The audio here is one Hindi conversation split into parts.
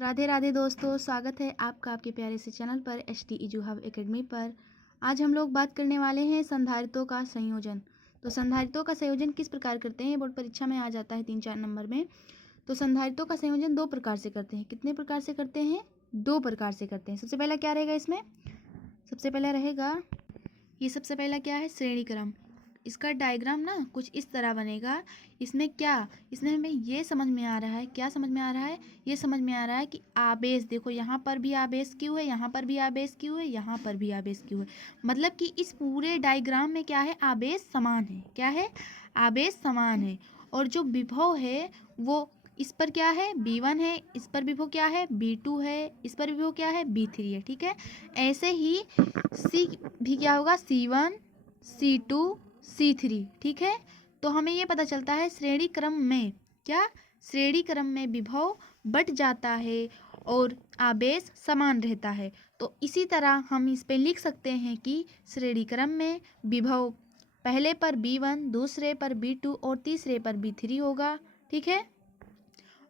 राधे राधे दोस्तों, स्वागत है आपका आपके प्यारे से चैनल पर HT EJU हब एकेडमी पर। आज हम लोग बात करने वाले हैं संधारित्रों का संयोजन। तो संधारित्रों का संयोजन किस प्रकार करते हैं, बोर्ड परीक्षा में आ जाता है 3-4 नंबर में। तो संधारित्रों का संयोजन 2 प्रकार से करते हैं। कितने प्रकार से करते हैं? 2 प्रकार से करते हैं। सबसे पहला क्या रहेगा इसमें? सबसे पहला रहेगा ये, सबसे पहला क्या है? श्रेणी क्रम। इसका डायग्राम ना कुछ इस तरह बनेगा। इसमें हमें ये समझ में आ रहा है, क्या समझ में आ रहा है? ये समझ में आ रहा है कि आवेश, देखो यहाँ पर भी आवेश क्यू है, यहाँ पर भी आवेश क्यू है, यहाँ पर भी आवेश क्यू है। मतलब कि इस पूरे डायग्राम में क्या है? आवेश समान है। क्या है? आवेश समान है। और जो विभव है वो इस पर क्या है? V1 है, इस पर विभव क्या है? V2 है, इस पर विभव क्या है? V3 है। ठीक है, ऐसे ही C भी क्या होगा? C1, C2, C3। ठीक है, तो हमें ये पता चलता है श्रेणी क्रम में क्या? श्रेणी क्रम में विभव बट जाता है और आवेश समान रहता है। तो इसी तरह हम इस पे लिख सकते हैं कि श्रेणी क्रम में विभव पहले पर V1, दूसरे पर V2 और तीसरे पर V3 होगा। ठीक है,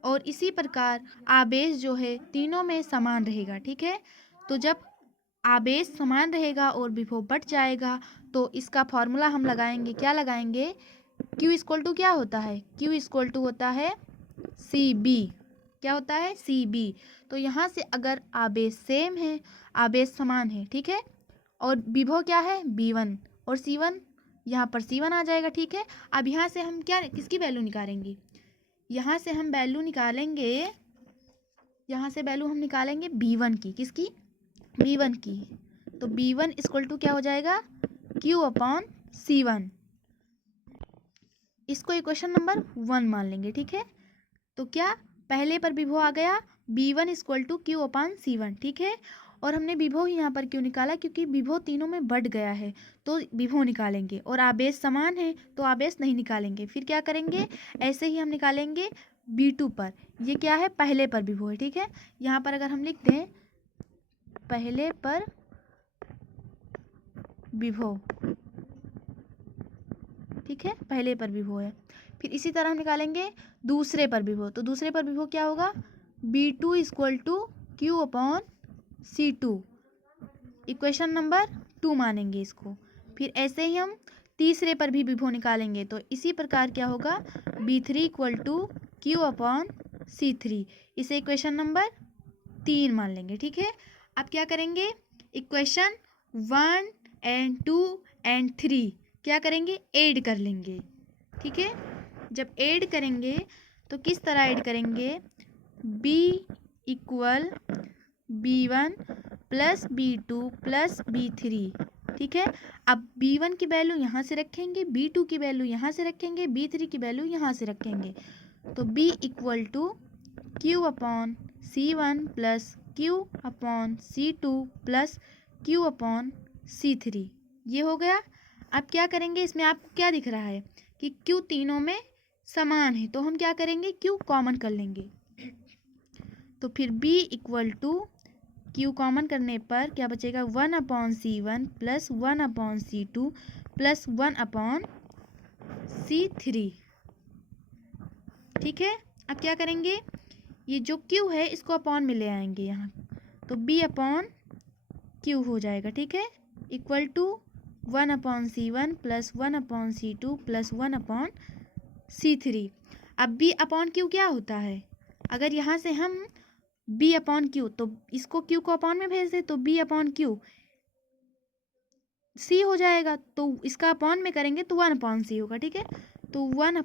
और इसी प्रकार आवेश जो है तीनों में समान रहेगा। ठीक है, तो जब आवेश समान रहेगा और विभव बट जाएगा तो इसका फॉर्मूला हम लगाएंगे। क्या लगाएंगे? Q इक्वल टू क्या होता है? Q इक्वल टू होता है CB। क्या होता है? CB। तो यहाँ से अगर आवेश सेम है, आवेश समान है, ठीक है, और विभव क्या है? V1 और C1, यहाँ पर C1 आ जाएगा। ठीक है, अब यहाँ से हम क्या, किसकी वैल्यू निकालेंगे? यहाँ से हम वैल्यू निकालेंगे, यहाँ से वैल्यू हम निकालेंगे V1 की। किसकी? V1 की। तो V1 इक्वल टू क्या हो जाएगा? Q upon C1। इसको इक्वेशन नंबर 1 मान लेंगे। ठीक है, तो क्या पहले पर विभव आ गया V1 equal to Q upon C1। ठीक है, और हमने विभव यहाँ पर क्यों निकाला? क्योंकि विभव तीनों में बढ़ गया है तो विभव निकालेंगे, और आवेश समान है तो आवेश नहीं निकालेंगे। फिर क्या करेंगे? ऐसे ही हम निकालेंगे V2 पर। ये क्या है? पहले पर विभव है। ठीक है, यहाँ पर अगर हम लिख दें पहले पर विभव, ठीक है, पहले पर विभव है। फिर इसी तरह हम निकालेंगे दूसरे पर विभव। तो दूसरे पर विभव क्या होगा? V2 equal to Q upon C2। Equation number 2 मानेंगे इसको। फिर ऐसे ही हम तीसरे पर भी विभव निकालेंगे। तो इसी प्रकार क्या होगा? V3 equal to Q upon C3। इसे इक्वेशन नंबर 3 मान लेंगे। ठीक है, अब क्या करेंगे? इक्वेशन 1 एंड 2 एंड 3 क्या करेंगे? ऐड कर लेंगे। ठीक है, जब ऐड करेंगे तो किस तरह ऐड करेंगे? B equal B1 plus B2 plus B3। ठीक है, अब B1 की वैल्यू यहाँ से रखेंगे, B2 की वैल्यू यहाँ से रखेंगे, B3 की वैल्यू यहाँ से रखेंगे। तो B equal to Q upon C1 plus Q upon C2 plus Q upon C3। ये हो गया। अब क्या करेंगे? इसमें आपको क्या दिख रहा है कि Q तीनों में समान है, तो हम क्या करेंगे? Q कॉमन कर लेंगे। तो फिर B equal to Q common करने पर क्या बचेगा? 1 upon C1 plus 1 upon C2 plus 1 upon C3। ठीक है, अब क्या करेंगे? ये जो Q है इसको अपॉन में ले आएंगे यहाँ, तो B अपॉन Q हो जाएगा। ठीक है, equal to 1 upon C1 plus 1 upon C2 plus 1 upon C3। अब B अपॉन Q क्या होता है? अगर यहाँ से हम B अपॉन Q, तो इसको Q को अपॉन में भेज दे तो B अपॉन Q C हो जाएगा। तो इसका अपॉन में करेंगे तो 1 अपॉन C होगा। ठीक है, तो 1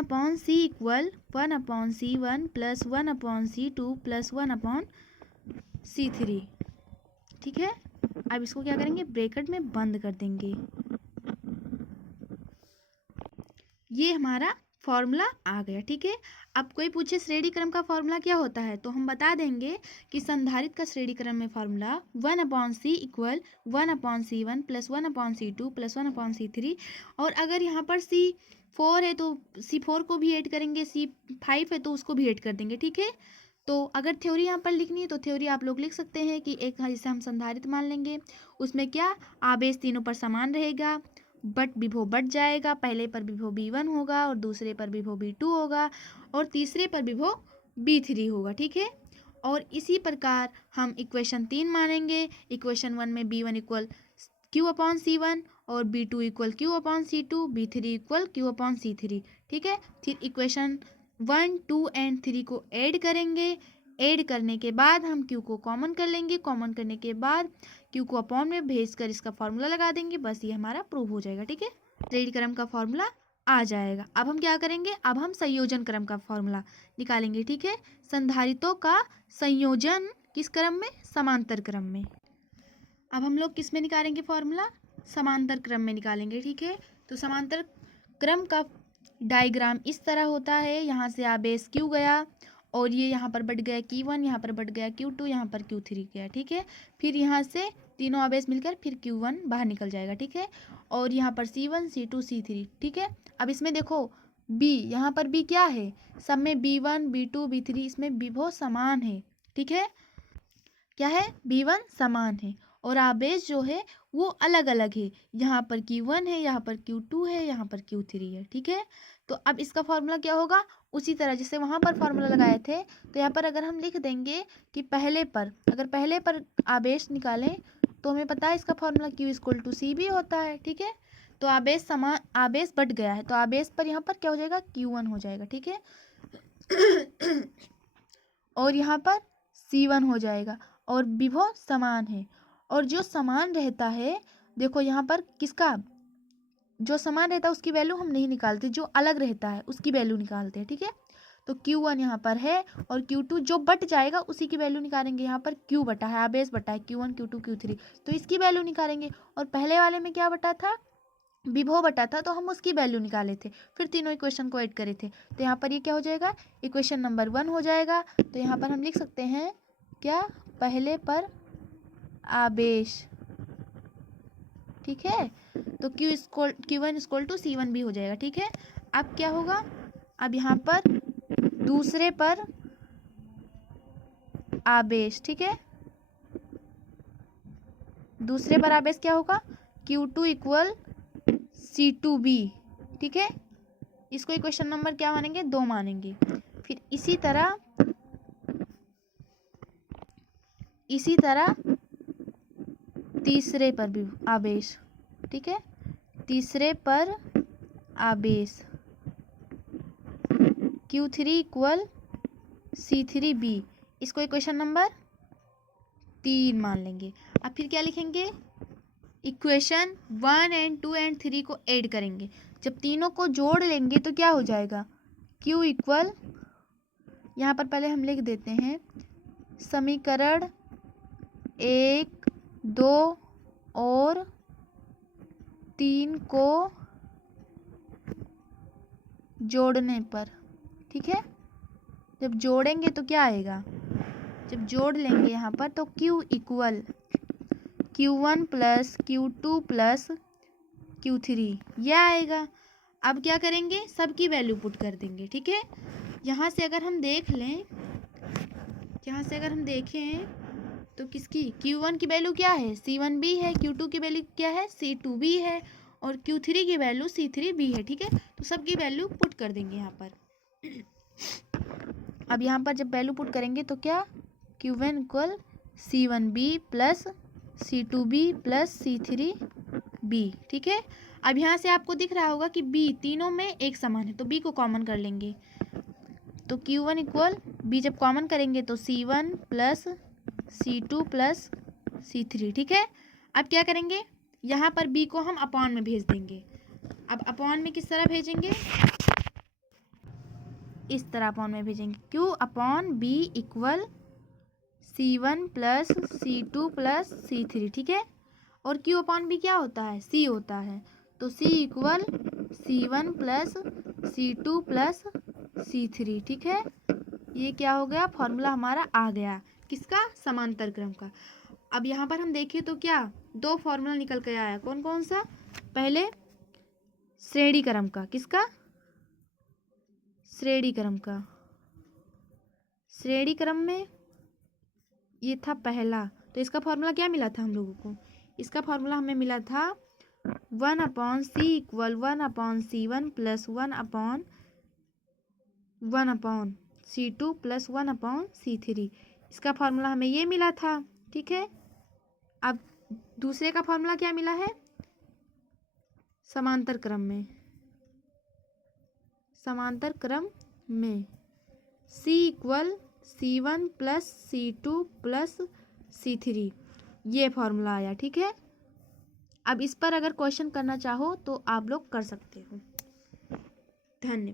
upon C equal 1 upon C1 plus 1 upon C2 plus 1 upon C3। ठीक है, अब इसको क्या करेंगे? ब्रैकेट में बंद कर देंगे। ये हमारा फॉर्मूला आ गया। ठीक है, अब कोई पूछे श्रेणी क्रम का फॉर्मूला क्या होता है, तो हम बता देंगे कि संधारित्र का श्रेणी क्रम में formula 1 upon C equal 1 upon C1 plus 1 upon C2 plus 1 upon C3। और अगर यहाँ पर C4 है तो C4 को भी ऐड करेंगे, C5 है तो उसको भी ऐड कर देंगे। ठीक है, तो अगर थ्योरी यहाँ पर लिखनी है तो थ्योरी आप लोग लिख सकते हैं कि एक जिसे हम संधारित्र मान लेंगे, उसमें क्या आवेश तीनों पर समान रहेगा, बट विभव बढ़ जाएगा। पहले पर विभव B1 होगा और दूसरे पर विभव B2 होगा और तीसरे पर विभव B3 होगा, ठीक है। और इसी प्रकार हम इक्वेशन 3 मानेंगे। इक्वेशन 1 में B1 इक्वल Q/C1 और B2 equal Q/C2, B3 equal Q/C3, ठीक है। फिर इक्वेशन 1, 2 एंड 3 को ऐड करेंगे। ऐड करने के बाद हम Q को कॉमन कर लेंगे। कॉमन करने के बाद Q को अपॉन में भेजकर इसका फॉर्मूला लगा देंगे। बस ये हमारा प्रूव हो जाएगा, ठीक है। श्रेणी क्रम का फॉर्मूला आ जाएगा। अब हम क्या करेंगे, अब हम संयोजन क्रम का फॉर्मूला निकालेंगे, ठीक है। संधारित्रों का संयोजन किस क्रम में, समांतर क्रम में। अब हम लोग किस में निकालेंगे फॉर्मूला, समांतर क्रम में निकालेंगे, ठीक है। तो समांतर क्रम का डायग्राम इस तरह होता है। यहाँ से आवेश Q गया और ये यहाँ पर बढ़ गया Q1, यहाँ पर बढ़ गया Q2, यहाँ पर Q3 गया, ठीक है। फिर यहाँ से तीनों आवेश मिलकर फिर Q1 बाहर निकल जाएगा, ठीक है। और यहाँ पर C1, C2, C3, ठीक है। अब इसमें देखो B, यहाँ पर B क्या है, सब में B1, B2, B3 इसमें विभव समान है, ठीक है। क्या है, B1 समान है और आवेश जो है वो अलग अलग है। यहाँ पर Q1 है, यहाँ पर Q2 है, यहाँ पर Q3 है, ठीक है। तो अब इसका फॉर्मूला क्या होगा, उसी तरह जैसे वहाँ पर फॉर्मूला लगाए थे, तो यहाँ पर अगर हम लिख देंगे कि अगर पहले पर आवेश निकालें तो हमें पता है इसका फॉर्मूला Q=C भी होता है, ठीक है। तो आवेश बढ़ गया है तो आवेश पर यहाँ पर क्या हो जाएगा, Q1 हो जाएगा, ठीक है। और यहाँ पर C1 हो जाएगा और विभव समान है। और जो समान रहता है, देखो यहाँ पर किसका, जो समान रहता है उसकी वैल्यू हम नहीं निकालते, जो अलग रहता है उसकी वैल्यू निकालते हैं, ठीक है। तो Q1 यहाँ पर है और Q2 जो बट जाएगा उसी की वैल्यू निकालेंगे। यहाँ पर Q बटा है, आवेश बटा है, Q1, Q2, Q3, तो इसकी वैल्यू निकालेंगे। और पहले वाले में क्या बटा था, विभव बटा था, तो हम उसकी वैल्यू निकाले थे, फिर तीनों इक्वेशन को ऐड करे थे। तो यहाँ पर ये क्या हो जाएगा, इक्वेशन नंबर 1 हो जाएगा। तो यहाँ पर हम लिख सकते हैं क्या, पहले पर आवेश, ठीक है। तो Q1 = C1 भी हो जाएगा, ठीक है। अब क्या होगा, अब यहाँ पर दूसरे पर आवेश, ठीक है। दूसरे पर आवेश क्या होगा, Q2 = C2B, ठीक है। इसको इक्वेशन नंबर क्या मानेंगे, 2 मानेंगे। फिर इसी तरह तीसरे पर भी आवेश, ठीक है। तीसरे पर आवेश Q3 = C3B, इसको इक्वेशन नंबर 3 मान लेंगे। अब फिर क्या लिखेंगे, इक्वेशन 1 एंड 2 एंड 3 को ऐड करेंगे। जब तीनों को जोड़ लेंगे तो क्या हो जाएगा, Q = यहाँ पर पहले हम लिख देते हैं, समीकरण 1, 2 और 3 को जोड़ने पर, ठीक है। जब जोड़ेंगे तो क्या आएगा, जब जोड़ लेंगे यहाँ पर तो Q = Q1 + Q2 + Q3 यह आएगा। अब क्या करेंगे, सबकी वैल्यू पुट कर देंगे, ठीक है। यहाँ से अगर हम देखें तो किसकी, Q1 की वैल्यू क्या है, C1B है, Q2 की वैल्यू क्या है, C2B है और Q3 की वैल्यू C3B है, ठीक है। तो सबकी वैल्यू पुट कर देंगे यहाँ पर। अब यहाँ पर जब वैल्यू पुट करेंगे तो क्या, Q1 = C1B + C2B + C3B, ठीक है। अब यहाँ से आपको दिख रहा होगा कि B तीनों में एक समान है, तो B को कॉमन कर लेंगे। तो Q1 = B जब कॉमन करेंगे तो C1 + C2 + C3, ठीक है। अब क्या करेंगे, यहाँ पर B को हम अपॉन में भेज देंगे। अब अपॉन में किस तरह भेजेंगे, इस तरह अपॉन में भेजेंगे, Q/B = C1 + C2 + C3, ठीक है। और Q/B क्या होता है, C होता है, तो C = C1 + C2 + C3, ठीक है। ये क्या हो गया, फॉर्मूला हमारा आ गया, किसका, समांतर क्रम का। अब यहाँ पर हम देखें तो क्या, 2 फॉर्मूला निकल के आया, कौन कौन सा, पहले श्रेणी क्रम का, किसका, श्रेणी क्रम का। श्रेणी क्रम में ये था पहला, तो इसका फॉर्मूला क्या मिला था हम लोगों को, इसका फॉर्मूला हमें मिला था 1/c equal 1/c1 plus 1/c2 plus 1/c3। इसका फॉर्मूला हमें ये मिला था, ठीक है। अब दूसरे का फॉर्मूला क्या मिला है, समांतर क्रम में c equal c1 plus c2 plus c3, ये फॉर्मूला आया, ठीक है। अब इस पर अगर क्वेश्चन करना चाहो तो आप लोग कर सकते हो। धन्यवाद।